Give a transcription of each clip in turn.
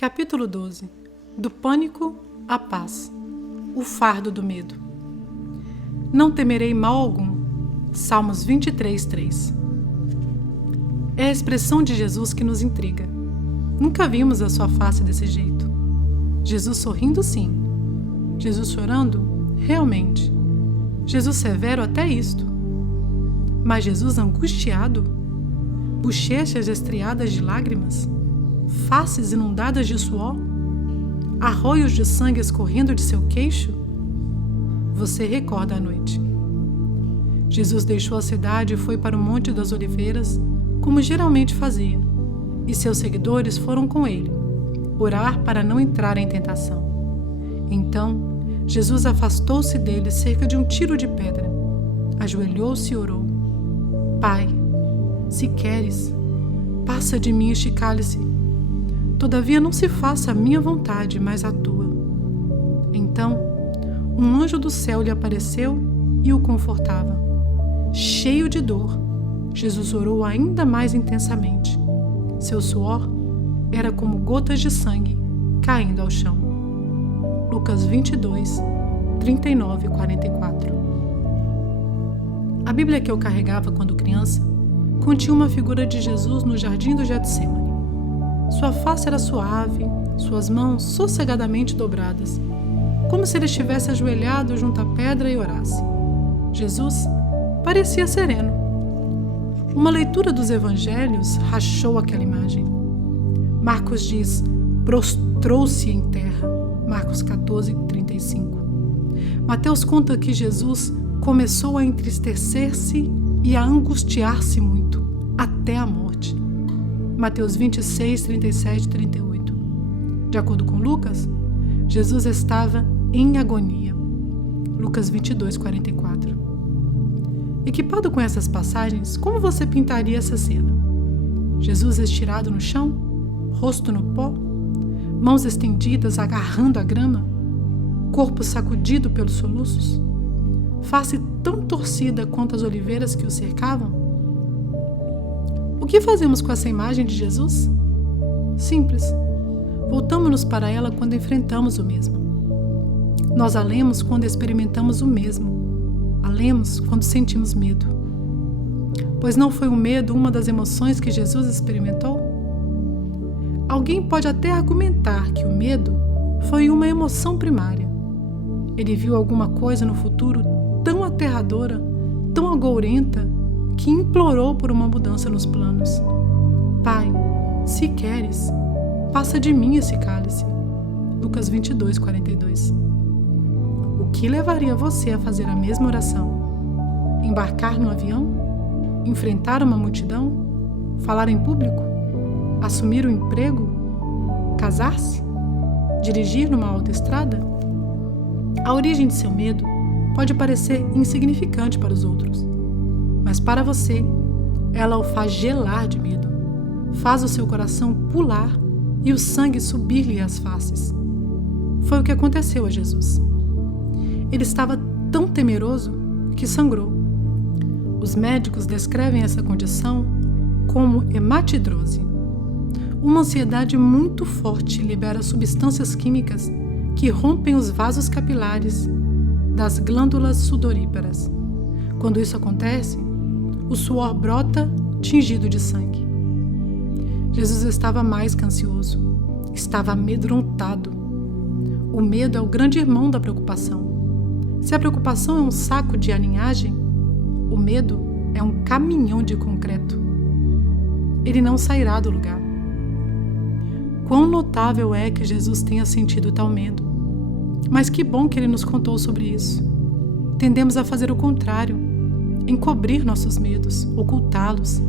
Capítulo 12. Do pânico à paz. O fardo do medo. Não temerei mal algum. Salmos 23:3. É a expressão de Jesus que nos intriga. Nunca vimos a sua face desse jeito. Jesus sorrindo, sim. Jesus chorando, realmente. Jesus severo, até isto. Mas Jesus angustiado? Bochechas estriadas de lágrimas? Faces inundadas de suor? Arroios de sangue escorrendo de seu queixo? Você recorda a noite. Jesus deixou a cidade e foi para o Monte das Oliveiras, como geralmente fazia, e seus seguidores foram com ele, orar para não entrar em tentação. Então, Jesus afastou-se deles cerca de um tiro de pedra, ajoelhou-se e orou: Pai, se queres, passa de mim este cálice. Todavia não se faça a minha vontade, mas a tua. Então, um anjo do céu lhe apareceu e o confortava. Cheio de dor, Jesus orou ainda mais intensamente. Seu suor era como gotas de sangue caindo ao chão. Lucas 22, 39 e 44. A Bíblia que eu carregava quando criança continha uma figura de Jesus no jardim do Getsêmani. Sua face era suave, suas mãos sossegadamente dobradas, como se ele estivesse ajoelhado junto à pedra e orasse. Jesus parecia sereno. Uma leitura dos evangelhos rachou aquela imagem. Marcos diz: prostrou-se em terra. Marcos 14:35. Mateus conta que Jesus começou a entristecer-se e a angustiar-se muito, até a morte. Mateus 26, 37 e 38. De acordo com Lucas, Jesus estava em agonia. Lucas 22, 44. Equipado com essas passagens, como você pintaria essa cena? Jesus estirado no chão, rosto no pó, mãos estendidas agarrando a grama, corpo sacudido pelos soluços, face tão torcida quanto as oliveiras que o cercavam? O que fazemos com essa imagem de Jesus? Simples. Voltamos-nos para ela quando enfrentamos o mesmo. Nós a lemos quando experimentamos o mesmo. A lemos quando sentimos medo. Pois não foi o medo uma das emoções que Jesus experimentou? Alguém pode até argumentar que o medo foi uma emoção primária. Ele viu alguma coisa no futuro tão aterradora, tão agourenta, que implorou por uma mudança nos planos. Pai, se queres, passa de mim esse cálice. Lucas 22, 42. O que levaria você a fazer a mesma oração? Embarcar no avião? Enfrentar uma multidão? Falar em público? Assumir um emprego? Casar-se? Dirigir numa autoestrada? A origem de seu medo pode parecer insignificante para os outros, mas para você, ela o faz gelar de medo, faz o seu coração pular e o sangue subir-lhe às faces. Foi o que aconteceu a Jesus. Ele estava tão temeroso que sangrou. Os médicos descrevem essa condição como hematidrose. Uma ansiedade muito forte libera substâncias químicas que rompem os vasos capilares das glândulas sudoríparas. Quando isso acontece, o suor brota tingido de sangue. Jesus estava mais que ansioso, estava amedrontado. O medo é o grande irmão da preocupação. Se a preocupação é um saco de aninhagem, o medo é um caminhão de concreto. Ele não sairá do lugar. Quão notável é que Jesus tenha sentido tal medo. Mas que bom que ele nos contou sobre isso. Tendemos a fazer o contrário, encobrir nossos medos, ocultá-los.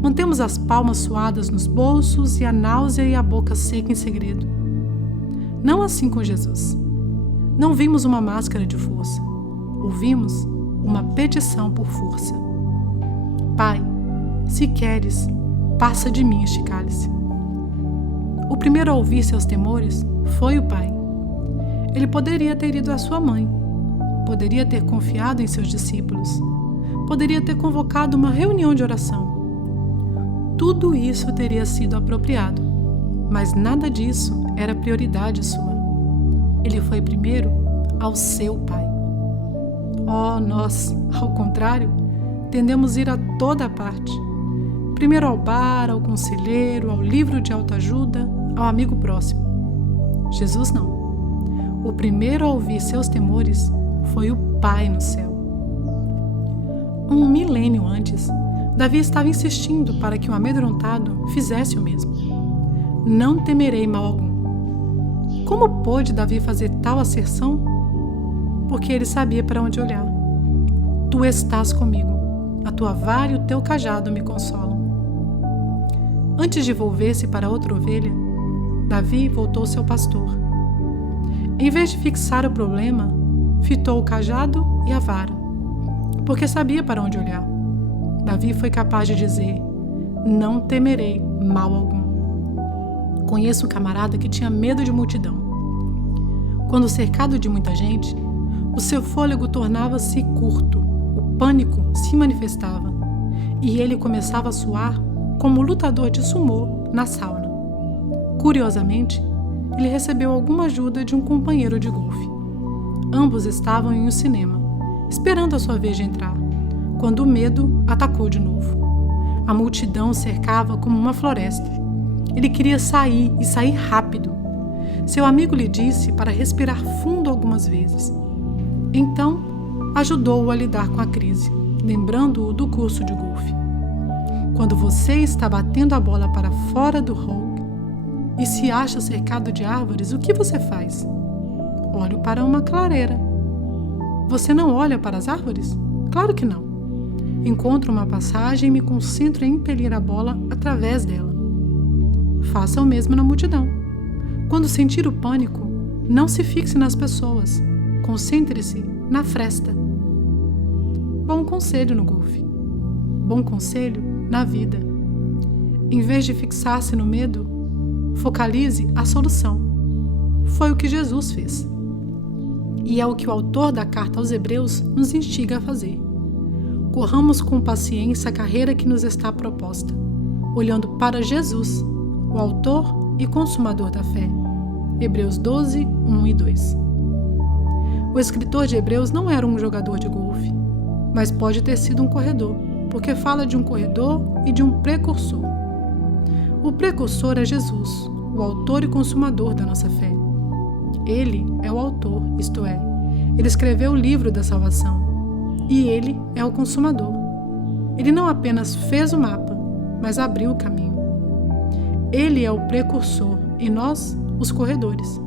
Mantemos as palmas suadas nos bolsos e a náusea e a boca seca em segredo. Não assim com Jesus. Não vimos uma máscara de força. Ouvimos uma petição por força. Pai, se queres, passa de mim este cálice. O primeiro a ouvir seus temores foi o pai. Ele poderia ter ido à sua mãe, poderia ter confiado em seus discípulos, poderia ter convocado uma reunião de oração. Tudo isso teria sido apropriado. Mas nada disso era prioridade sua. Ele foi primeiro ao seu pai. Oh, nós, ao contrário, tendemos a ir a toda parte. Primeiro ao bar, ao conselheiro, ao livro de autoajuda, ao amigo próximo. Jesus não. O primeiro a ouvir seus temores foi o Pai no céu. 1 milênio antes, Davi estava insistindo para que o amedrontado fizesse o mesmo. Não temerei mal algum. Como pôde Davi fazer tal asserção? Porque ele sabia para onde olhar. Tu estás comigo, a tua vara e o teu cajado me consolam. Antes de volver-se para outra ovelha, Davi voltou-se ao pastor. Em vez de fixar o problema, fitou o cajado e a vara, porque sabia para onde olhar. Davi foi capaz de dizer: não temerei mal algum. Conheço um camarada que tinha medo de multidão. Quando cercado de muita gente, o seu fôlego tornava-se curto, o pânico se manifestava, e ele começava a suar como lutador de sumô na sauna. Curiosamente, ele recebeu alguma ajuda de um companheiro de golfe. Ambos estavam em um cinema, esperando a sua vez de entrar, quando o medo atacou de novo. A multidão o cercava como uma floresta. Ele queria sair e sair rápido. Seu amigo lhe disse para respirar fundo algumas vezes. Então, ajudou-o a lidar com a crise, lembrando-o do curso de golfe. Quando você está batendo a bola para fora do hole e se acha cercado de árvores, o que você faz? Olho para uma clareira. Você não olha para as árvores? Claro que não. Encontro uma passagem e me concentro em impelir a bola através dela. Faça o mesmo na multidão. Quando sentir o pânico, não se fixe nas pessoas. Concentre-se na fresta. Bom conselho no golfe. Bom conselho na vida. Em vez de fixar-se no medo, focalize a solução. Foi o que Jesus fez. E é o que o autor da carta aos Hebreus nos instiga a fazer. Corramos com paciência a carreira que nos está proposta, olhando para Jesus, o autor e consumador da fé. Hebreus 12, 1 e 2. O escritor de Hebreus não era um jogador de golfe, mas pode ter sido um corredor, porque fala de um corredor e de um precursor. O precursor é Jesus, o autor e consumador da nossa fé. Ele é o autor, isto é, ele escreveu o livro da salvação. E ele é o consumador. Ele não apenas fez o mapa, mas abriu o caminho. Ele é o precursor e nós, os corredores.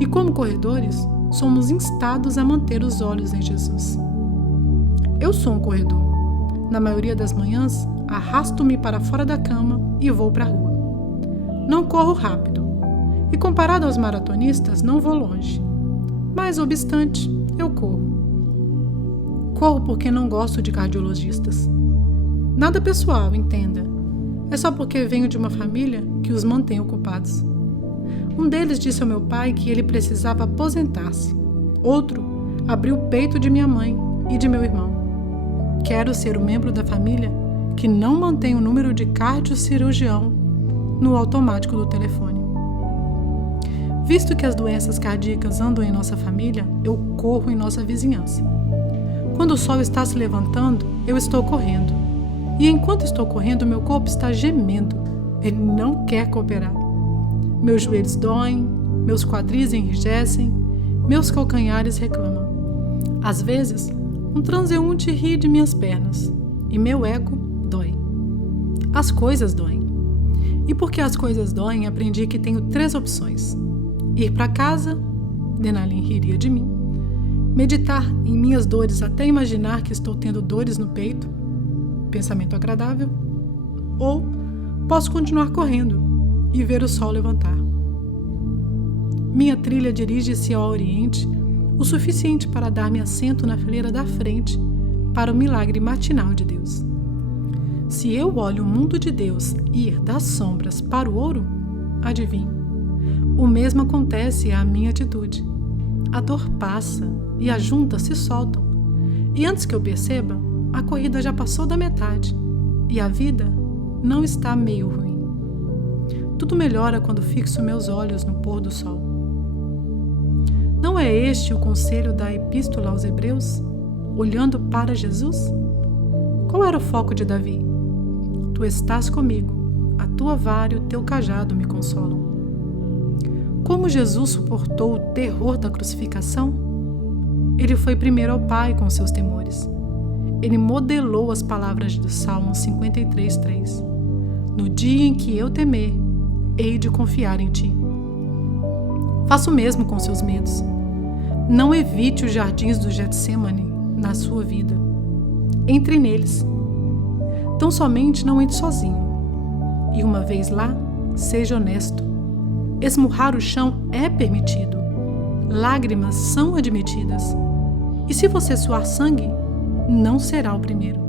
E como corredores, somos instados a manter os olhos em Jesus. Eu sou um corredor. Na maioria das manhãs, arrasto-me para fora da cama e vou para a rua. Não corro rápido. E comparado aos maratonistas, não vou longe. Mas, obstante, eu corro. Corro porque não gosto de cardiologistas. Nada pessoal, entenda. É só porque venho de uma família que os mantém ocupados. Um deles disse ao meu pai que ele precisava aposentar-se. Outro abriu o peito de minha mãe e de meu irmão. Quero ser o membro da família que não mantém o número de cardiocirurgião no automático do telefone. Visto que as doenças cardíacas andam em nossa família, eu corro em nossa vizinhança. Quando o sol está se levantando, eu estou correndo. E enquanto estou correndo, meu corpo está gemendo. Ele não quer cooperar. Meus joelhos doem, meus quadris enrijecem, meus calcanhares reclamam. Às vezes, um transeunte ri de minhas pernas e meu ego dói. As coisas doem. E porque as coisas doem, aprendi que tenho 3 opções. Ir para casa, Denalin riria de mim. Meditar em minhas dores até imaginar que estou tendo dores no peito, pensamento agradável. Ou posso continuar correndo e ver o sol levantar. Minha trilha dirige-se ao oriente o suficiente para dar-me assento na fileira da frente para o milagre matinal de Deus. Se eu olho o mundo de Deus ir das sombras para o ouro, adivinhe, o mesmo acontece à minha atitude. A dor passa e as juntas se soltam. E antes que eu perceba, a corrida já passou da metade e a vida não está meio ruim. tudo melhora quando fixo meus olhos no pôr do sol. Não é este o conselho da Epístola aos Hebreus, olhando para Jesus? Qual era o foco de Davi? Tu estás comigo, a tua vara e o teu cajado me consolam. Como Jesus suportou o terror da crucificação? Ele foi primeiro ao Pai com seus temores. Ele modelou as palavras do Salmo 53:3. No dia em que eu temer, hei de confiar em ti. Faça o mesmo com seus medos. Não evite os jardins do Getsêmani na sua vida. Entre neles. Tão somente não entre sozinho. E uma vez lá, seja honesto. Esmurrar o chão é permitido. Lágrimas são admitidas. E se você suar sangue, não será o primeiro.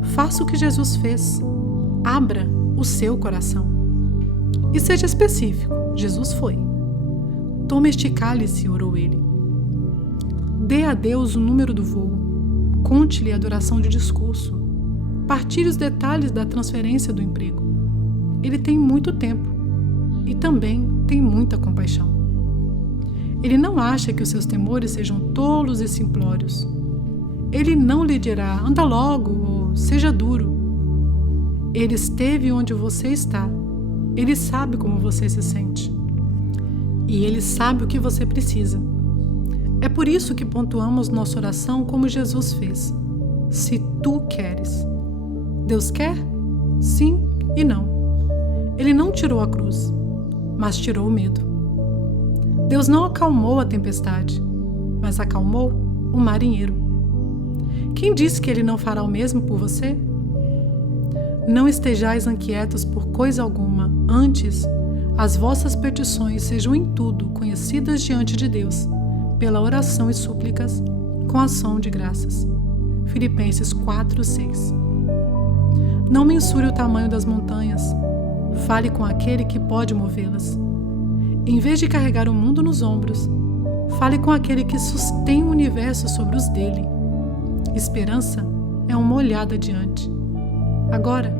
Faça o que Jesus fez. Abra o seu coração. E seja específico. Jesus foi. Tome este cálice, orou ele. Dê a Deus o número do voo. Conte-lhe a duração de discurso. Partilhe os detalhes da transferência do emprego. Ele tem muito tempo e também tem muita compaixão. Ele não acha que os seus temores sejam tolos e simplórios. Ele não lhe dirá, anda logo ou seja duro. Ele esteve onde você está. Ele sabe como você se sente. E ele sabe o que você precisa. É por isso que pontuamos nossa oração como Jesus fez. Se tu queres. Deus quer? Sim e não. Ele não tirou a cruz, mas tirou o medo. Deus não acalmou a tempestade, mas acalmou o marinheiro. Quem disse que ele não fará o mesmo por você? Não estejais inquietos por coisa alguma, antes, as vossas petições sejam em tudo conhecidas diante de Deus, pela oração e súplicas, com ação de graças. Filipenses 4:6. Não mensure o tamanho das montanhas. Fale com aquele que pode movê-las. Em vez de carregar o mundo nos ombros, fale com aquele que sustém o universo sobre os dele. Esperança é uma olhada adiante. Agora,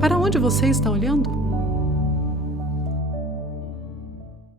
para onde você está olhando?